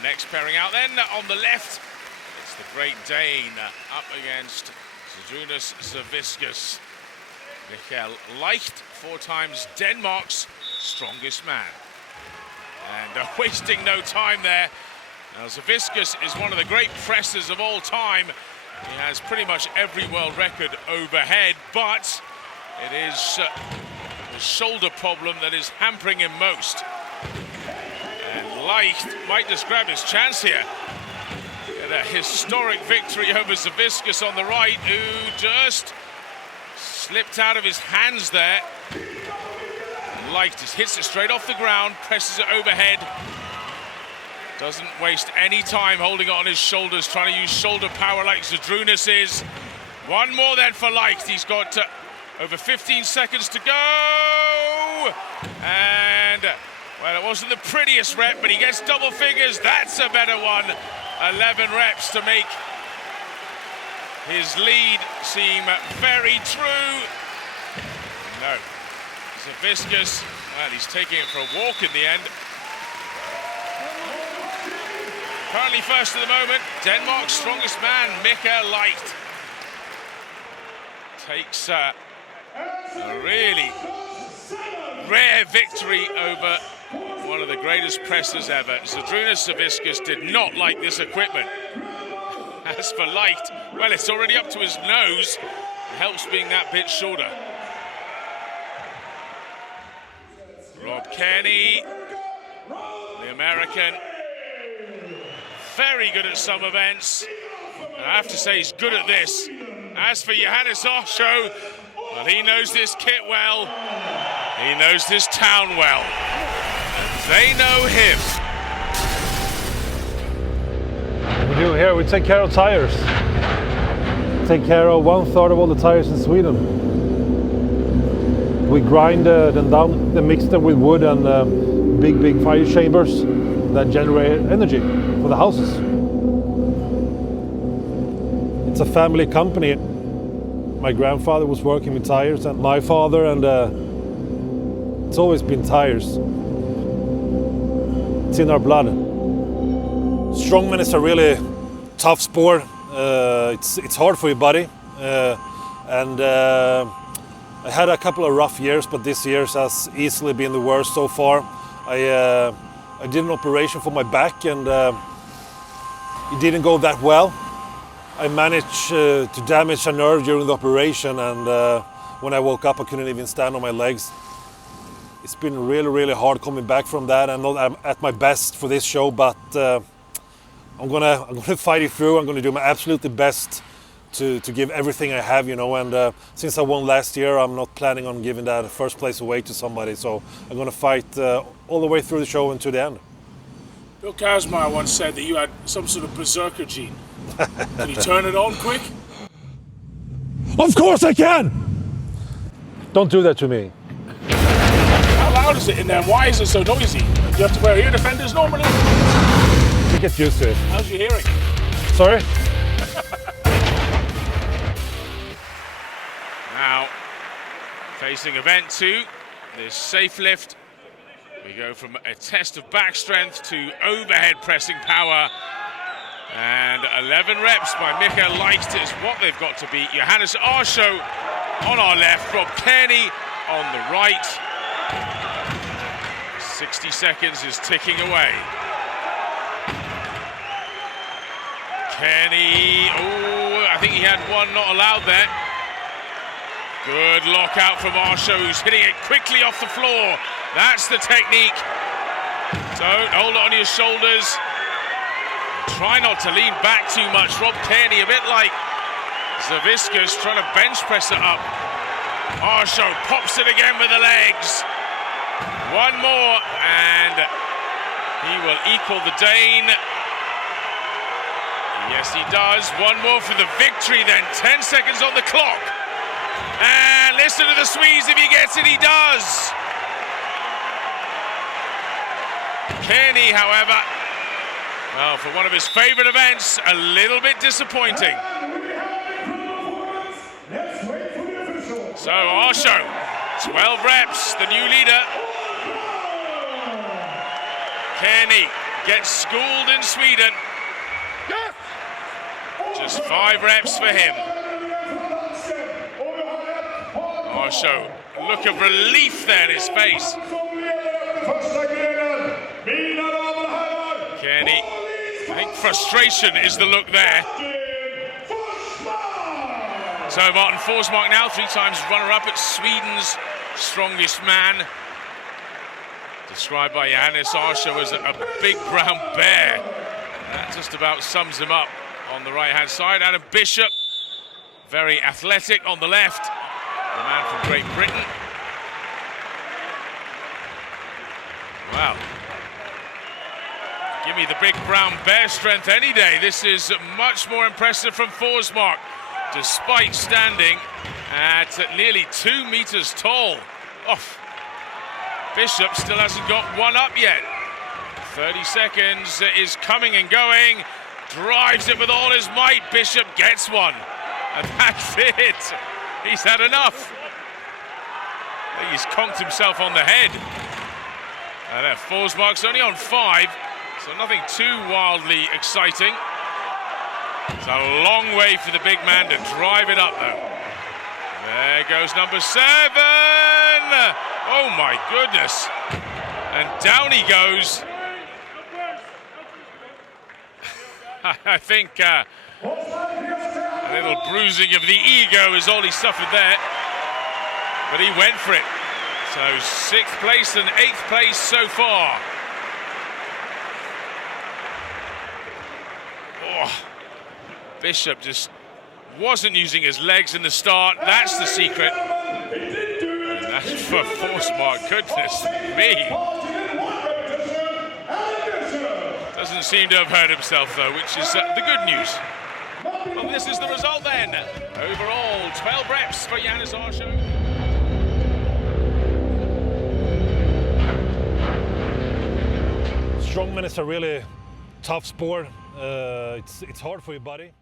Our next pairing out then on the left, it's the Great Dane up against Zydrunas Savickas. Mikkel Leicht, 4 times Denmark's strongest man. And wasting no time there. Now Savickas is one of the great pressers of all time. He has pretty much every world record overhead, but it is the shoulder problem that is hampering him most. And Leicht might just grab his chance here. Get a historic victory over Savickas on the right, who just slipped out of his hands there. Leicht just hits it straight off the ground, presses it overhead. Doesn't waste any time holding it on his shoulders, trying to use shoulder power like Zydrunas is. One more then for Leicht. He's got over 15 seconds to go. And, well, it wasn't the prettiest rep, but he gets double figures. That's a better one. 11 reps to make his lead seem very true. No. Savickas, well, he's taking it for a walk in the end. Currently first at the moment, Denmark's strongest man, Mikkel Leicht. Takes a really rare victory over one of the greatest pressers ever. Zydrunas Savickas did not like this equipment. As for Leicht, well, it's already up to his nose. It helps being that bit shorter. Rob Kearney, the American, very good at some events, and I have to say he's good at this. As for Johannes Osho, well, he knows this kit well, he knows this town well, and they know him. We do here, we take care of tires. Take care of 1/3 of all the tires in Sweden. We grind them down, then mix them with wood and big fire chambers that generate energy for the houses. It's a family company. My grandfather was working with tires, and my father, and it's always been tires. It's in our blood. Strongman is a really tough sport. It's hard for your body, and I had a couple of rough years, but this year has easily been the worst so far. I did an operation for my back, and it didn't go that well. I managed to damage a nerve during the operation, and when I woke up I couldn't even stand on my legs. It's been really hard coming back from that. I'm not at my best for this show, but I'm gonna fight it through. I'm gonna do my absolutely best to give everything I have, you know, and since I won last year, I'm not planning on giving that first place away to somebody, so I'm going to fight all the way through the show and to the end. Bill Kazmaier once said that you had some sort of berserker gene. Can you turn it on quick? Of course I can! Don't do that to me. How loud is it in there? Why is it so noisy? Do you have to wear ear defenders normally? You get used to it. How's your hearing? Sorry? Now, facing event 2, this safe lift. We go from a test of back strength to overhead pressing power. And 11 reps by Mikkel Leicht is what they've got to beat. Johannes Osho on our left, Rob Kearney on the right. 60 seconds is ticking away. Kearney, oh, I think he had one not allowed there. Good lockout from Osho, who's hitting it quickly off the floor. That's the technique. Don't hold it on your shoulders. Try not to lean back too much. Rob Kearney, a bit like Savickas, trying to bench press it up. Osho pops it again with the legs. One more, and he will equal the Dane. Yes, he does. One more for the victory then. 10 seconds on the clock. And listen to the squeeze. If he gets it, he does. Kearney, however, well, for one of his favorite events, a little bit disappointing. So Osho, 12 reps, the new leader. Kearney gets schooled in Sweden. Just 5 reps for him. Arsho, look of relief there in his face. Kenny, I think frustration is the look there. So Martin Forsmark now 3 times runner-up at Sweden's strongest man. Described by Johannes Arsho as a big brown bear. That just about sums him up on the right-hand side. Adam Bishop, very athletic on the left. The man from Great Britain. Wow. Give me the big brown bear strength any day. This is much more impressive from Forsmark, despite standing at nearly 2 meters tall. Bishop still hasn't got one up yet. 30 seconds is coming and going. Drives it with all his might. Bishop gets one. And that's it. He's had enough. I think he's conked himself on the head. And Forsmark's only on 5, so nothing too wildly exciting. It's a long way for the big man to drive it up, though. There goes number 7. Oh, my goodness. And down he goes. I think a little bruising of the ego is all he suffered there. But he went for it. So 6th place and 8th place so far. Bishop just wasn't using his legs in the start. That's the secret. And that's for Forsmark. Goodness me. Doesn't seem to have hurt himself, though, which is the good news. Well, this is the result then. Overall, 12 reps for Johannes Arsho. Strongman is a really tough sport. It's hard for your body.